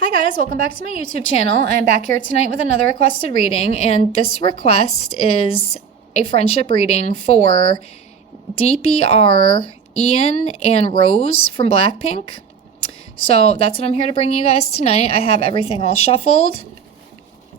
Hi guys, welcome back to my YouTube channel. I'm back here tonight with another requested reading, and this request is a friendship reading for DPR, Ian, and Rose from Blackpink. So that's what I'm here to bring you guys tonight. I have everything all shuffled.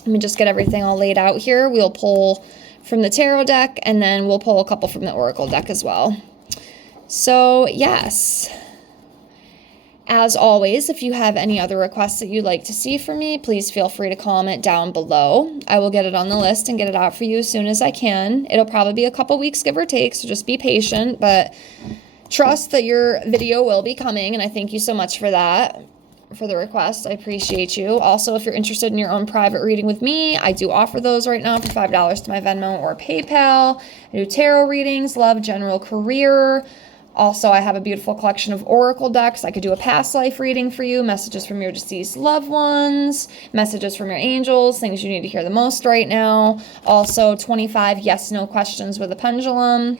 Let me just get everything all laid out here. We'll pull from the tarot deck, and then we'll pull a couple from the oracle deck as well. So yes. As always, if you have any other requests that you'd like to see from me, please feel free to comment down below. I will get it on the list and get it out for you as soon as I can. It'll probably be a couple weeks, give or take, so just be patient, but trust that your video will be coming, and I thank you so much for that, for the request. I appreciate you. Also, if you're interested in your own private reading with me, I do offer those right now for $5 to my Venmo or PayPal. I do tarot readings, love, general, career. Also, I have a beautiful collection of oracle decks. I could do a past life reading for you, messages from your deceased loved ones, messages from your angels, things you need to hear the most right now. Also, 25 yes/no questions with a pendulum.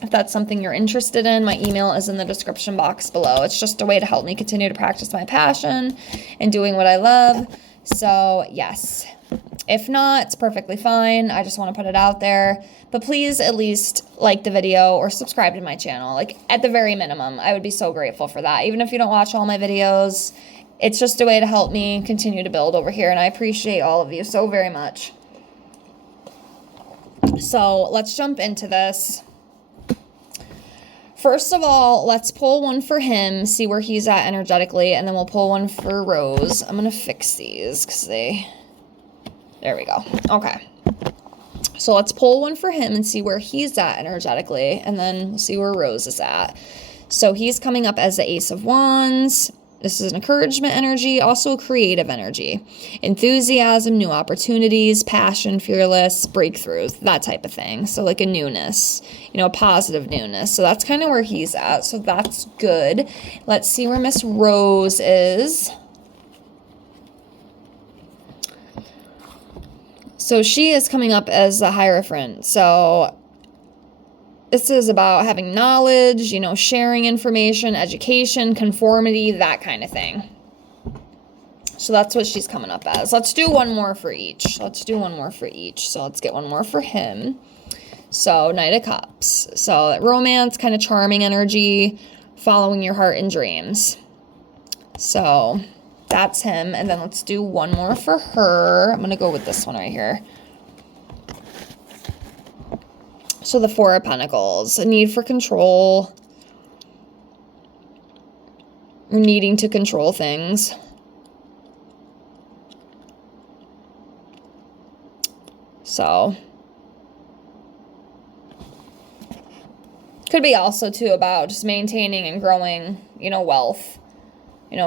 If that's something you're interested in, my email is in the description box below. It's just a way to help me continue to practice my passion and doing what I love. So, yes. If not, it's perfectly fine. I just want to put it out there. But please at least like the video or subscribe to my channel. Like, at the very minimum, I would be so grateful for that. Even if you don't watch all my videos, it's just a way to help me continue to build over here. And I appreciate all of you so very much. So let's jump into this. First of all, let's pull one for him, see where he's at energetically, and then we'll pull one for Rose. I'm going to fix these because there we go. Okay. So let's pull one for him and see where he's at energetically, and then we'll see where Rose is at. So he's coming up as the Ace of Wands. This is an encouragement energy, also a creative energy. Enthusiasm, new opportunities, passion, fearless, breakthroughs, that type of thing. So like a newness, a positive newness. So that's kind of where he's at. So that's good. Let's see where Miss Rose is. So she is coming up as the Hierophant. So this is about having knowledge, sharing information, education, conformity, that kind of thing. So that's what she's coming up as. Let's do one more for each. So let's get one more for him. So Knight of Cups. So romance, kind of charming energy, following your heart and dreams. So that's him. And then let's do one more for her. I'm going to go with this one right here. So the Four of Pentacles, a need for control, needing to control things. So could be also too about just maintaining and growing, wealth,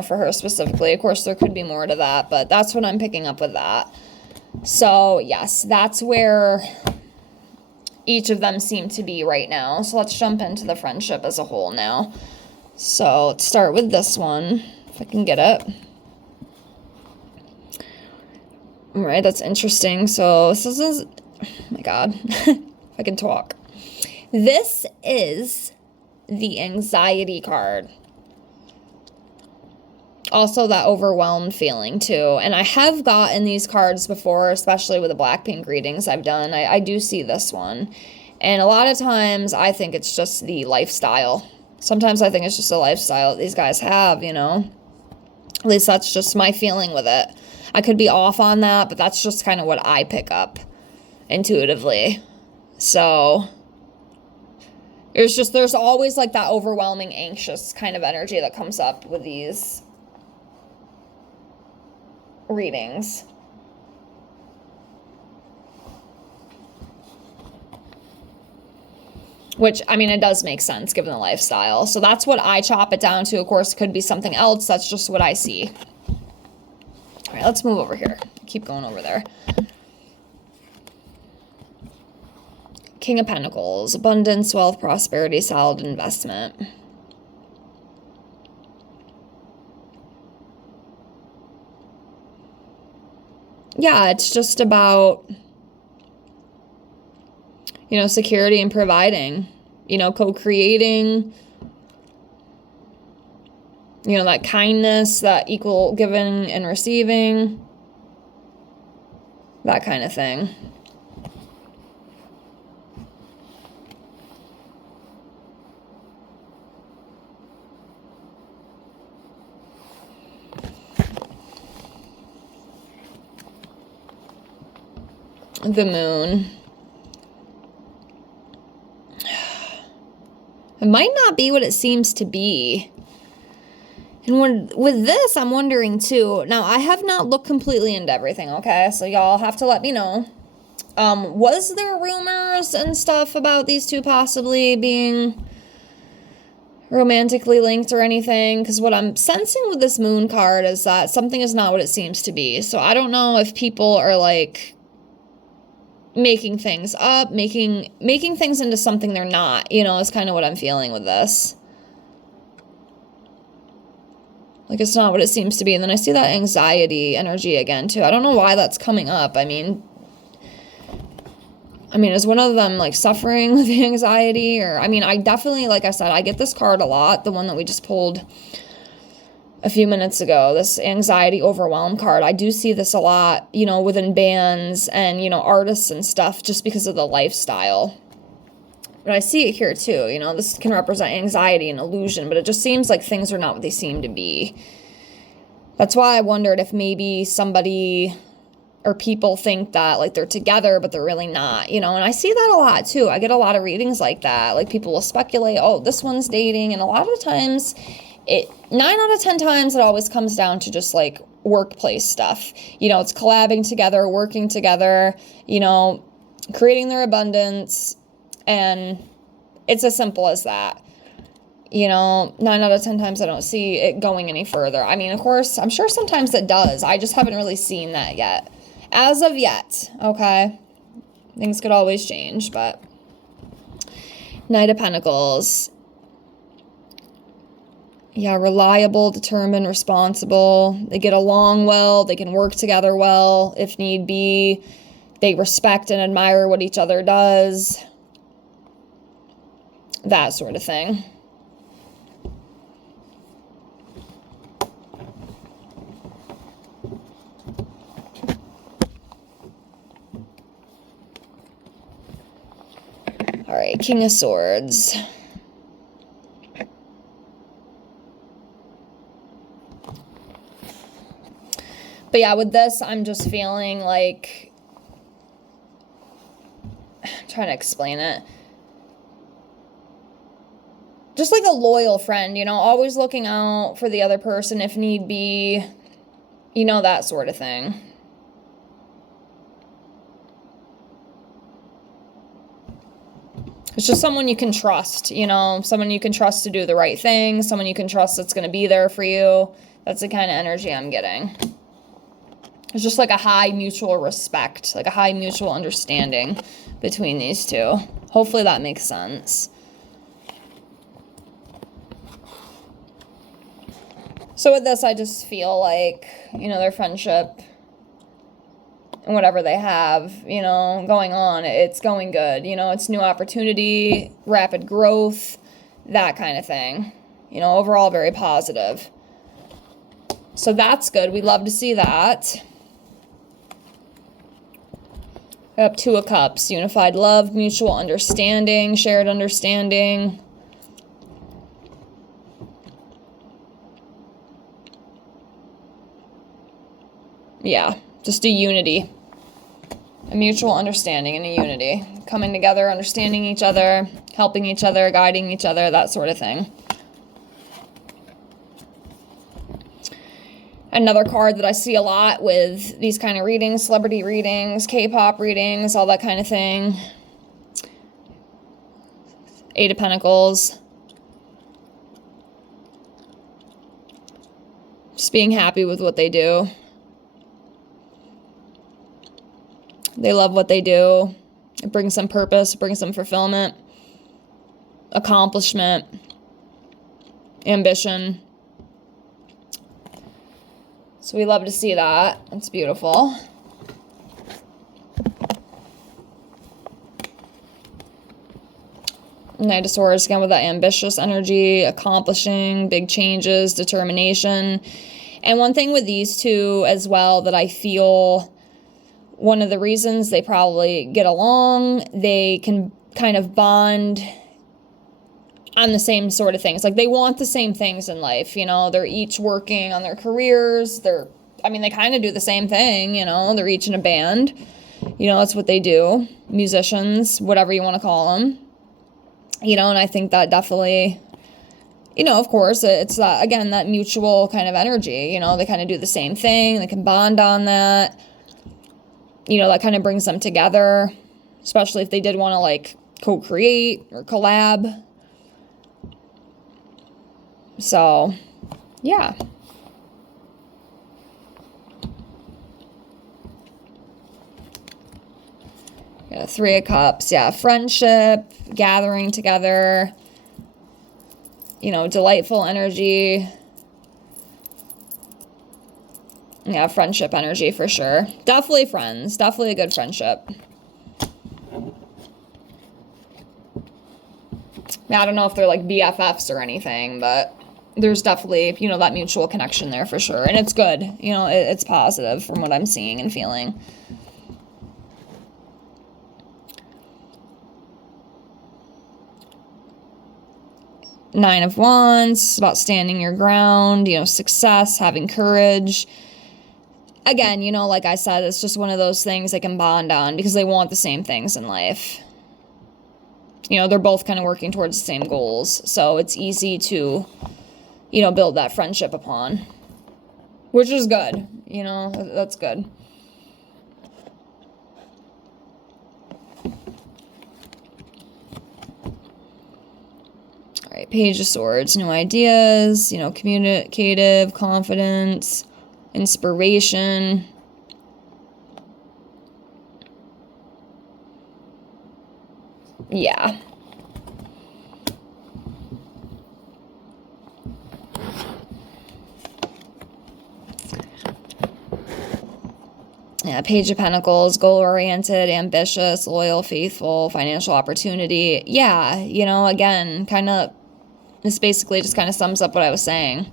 for her specifically. Of course, there could be more to that, but that's what I'm picking up with that. So yes, that's where each of them seem to be right now. So let's jump into the friendship as a whole now. So let's start with this one, if I can get it. All right, that's interesting. So this is, oh my God, if I can talk. This is the anxiety card. Also that overwhelmed feeling too. And I have gotten these cards before, especially with the Blackpink readings I've done. I do see this one. And a lot of times I think it's just the lifestyle. Sometimes I think it's just a lifestyle that these guys have, At least that's just my feeling with it. I could be off on that, but that's just kind of what I pick up intuitively. So there's always like that overwhelming, anxious kind of energy that comes up with these readings. Which, it does make sense given the lifestyle. So that's what I chop it down to. Of course, it could be something else. That's just what I see. All right, let's move over here. Keep going over there. King of Pentacles, abundance, wealth, prosperity, solid investment. Yeah, it's just about, security and providing, co-creating, You know, that kindness, that equal giving and receiving, that kind of thing. The moon. It might not be what it seems to be. And with this, I'm wondering too. Now, I have not looked completely into everything, okay? So y'all have to let me know. Was there rumors and stuff about these two possibly being romantically linked or anything? Because what I'm sensing with this moon card is that something is not what it seems to be. So I don't know if people are like making things up, making things into something they're not, you know, is kind of what I'm feeling with this. Like, it's not what it seems to be. And then I see that anxiety energy again, too. I don't know why that's coming up. I mean, is one of them, like, suffering with anxiety? Or, I mean, I definitely, like I said, I get this card a lot. The one that we just pulled a few minutes ago, this anxiety overwhelm card. I do see this a lot, you know, within bands and, you know, artists and stuff, just because of the lifestyle. But I see it here too, you know, this can represent anxiety and illusion, but it just seems like things are not what they seem to be. That's why I wondered if maybe somebody or people think that, like, they're together, but they're really not, you know, and I see that a lot too. I get a lot of readings like that. Like, people will speculate, oh, this one's dating, and a lot of times 9 out of 10 times it always comes down to just like workplace stuff. You know, it's collabing together, working together, you know, creating their abundance, and it's as simple as that. You know, 9 out of 10 times I don't see it going any further. I mean, of course, I'm sure sometimes it does. I just haven't really seen that yet. As of yet, okay? Things could always change, but Knight of Pentacles. Yeah, reliable, determined, responsible. They get along well. They can work together well if need be. They respect and admire what each other does. That sort of thing. All right, King of Swords. But yeah, with this, I'm just feeling like, I'm trying to explain it. Just like a loyal friend, you know, always looking out for the other person if need be, you know, that sort of thing. It's just someone you can trust, you know, someone you can trust to do the right thing, someone you can trust that's going to be there for you. That's the kind of energy I'm getting. It's just like a high mutual respect, like a high mutual understanding between these two. Hopefully that makes sense. So with this, I just feel like, you know, their friendship and whatever they have, you know, going on, it's going good. You know, it's new opportunity, rapid growth, that kind of thing. You know, overall very positive. So that's good. We love to see that. Up 2 of Cups, unified love, mutual understanding, shared understanding. Yeah, just a unity, a mutual understanding and a unity. Coming together, understanding each other, helping each other, guiding each other, that sort of thing. Another card that I see a lot with these kind of readings, celebrity readings, K-pop readings, all that kind of thing. 8 of Pentacles. Just being happy with what they do. They love what they do. It brings them purpose, it brings them fulfillment, accomplishment, ambition. So we love to see that. It's beautiful. Knight of Swords, again, with that ambitious energy, accomplishing big changes, determination. And one thing with these two as well that I feel one of the reasons they probably get along, they can kind of bond on the same sort of things. Like, they want the same things in life, you know? They're each working on their careers. They kind of do the same thing, you know? They're each in a band. You know, that's what they do. Musicians, whatever you want to call them. You know, and I think that definitely, you know, of course, it's that, again, that mutual kind of energy. You know, they kind of do the same thing. They can bond on that. You know, that kind of brings them together, especially if they did want to, like, co-create or collab. So, yeah. Yeah, Three of Cups. Yeah, friendship, gathering together, you know, delightful energy. Yeah, friendship energy for sure. Definitely friends. Definitely a good friendship. I don't know if they're like BFFs or anything, but there's definitely, you know, that mutual connection there for sure. And it's good. You know, it's positive from what I'm seeing and feeling. Nine of Wands, about standing your ground, you know, success, having courage. Again, you know, like I said, it's just one of those things they can bond on because they want the same things in life. You know, they're both kind of working towards the same goals. So it's easy to, you know, build that friendship upon. Which is good. You know, that's good. All right, Page of Swords, new ideas, you know, communicative, confidence, inspiration. Yeah. Yeah, Page of Pentacles, goal-oriented, ambitious, loyal, faithful, financial opportunity. Yeah, you know, again, kind of, this basically just kind of sums up what I was saying.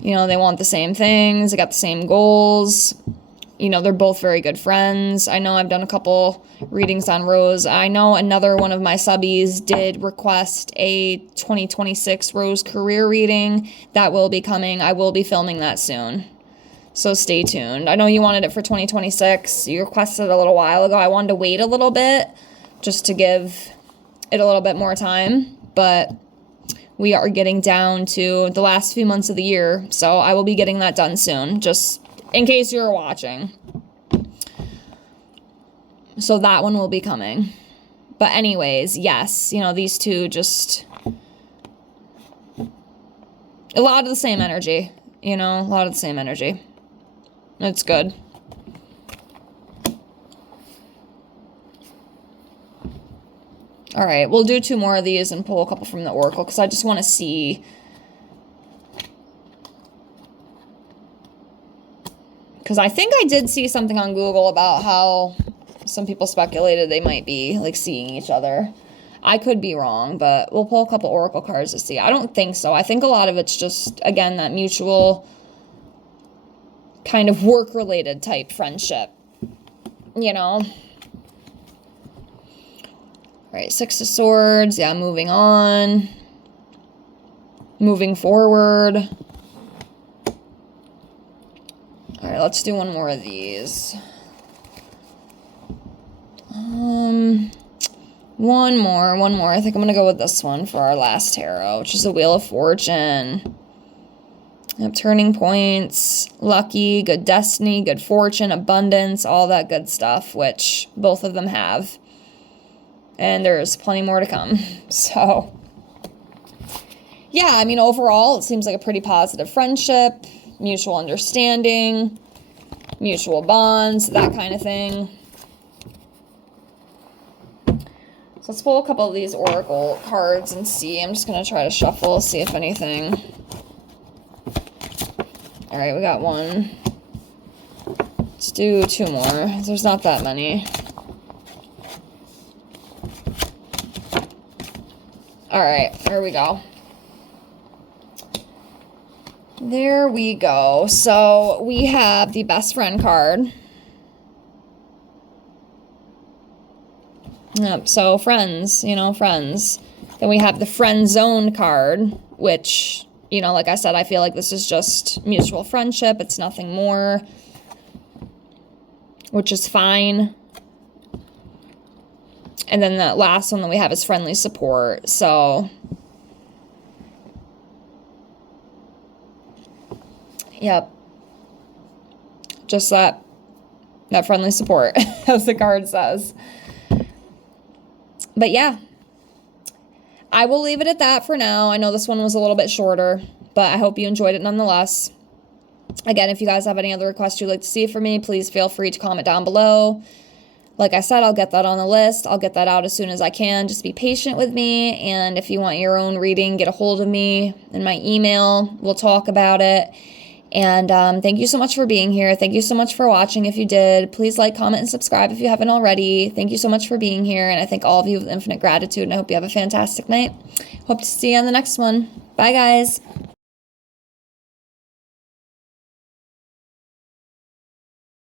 You know, they want the same things, they got the same goals. You know, they're both very good friends. I know I've done a couple readings on Rose. I know another one of my subbies did request a 2026 Rose career reading. That will be coming. I will be filming that soon. So stay tuned. I know you wanted it for 2026. You requested it a little while ago. I wanted to wait a little bit just to give it a little bit more time. But we are getting down to the last few months of the year. So I will be getting that done soon. Just in case you're watching. So that one will be coming. But anyways, yes, you know, these two just, a lot of the same energy, you know, a lot of the same energy. It's good. All right, we'll do two more of these and pull a couple from the Oracle because I just want to see. Because I think I did see something on Google about how some people speculated they might be, like, seeing each other. I could be wrong, but we'll pull a couple Oracle cards to see. I don't think so. I think a lot of it's just, again, that mutual kind of work-related type friendship. You know? All right, Six of Swords. Yeah, moving on. Moving forward. All right, let's do one more of these. One more. I think I'm going to go with this one for our last tarot, which is the Wheel of Fortune. Yep, turning points, lucky, good destiny, good fortune, abundance, all that good stuff, which both of them have. And there's plenty more to come. So, yeah, I mean, overall, it seems like a pretty positive friendship. Mutual understanding, mutual bonds, that kind of thing. So let's pull a couple of these Oracle cards and see. I'm just going to try to shuffle, see if anything. All right, we got one. Let's do two more. There's not that many. All right, there we go. There we go. So we have the best friend card. Yep, so friends, you know, friends. Then we have the friend zone card, which, you know, like I said, I feel like this is just mutual friendship. It's nothing more, which is fine. And then the last one that we have is friendly support. So, yep. Just that friendly support, as the card says. But yeah, I will leave it at that for now. I know this one was a little bit shorter, but I hope you enjoyed it nonetheless. Again, if you guys have any other requests you'd like to see from me, please feel free to comment down below. Like I said, I'll get that on the list. I'll get that out as soon as I can. Just be patient with me. And if you want your own reading, get a hold of me in my email. We'll talk about it. And thank you so much for being here. Thank you so much for watching if you did. Please like, comment, and subscribe if you haven't already. Thank you so much for being here. And I thank all of you with infinite gratitude. And I hope you have a fantastic night. Hope to see you on the next one. Bye, guys.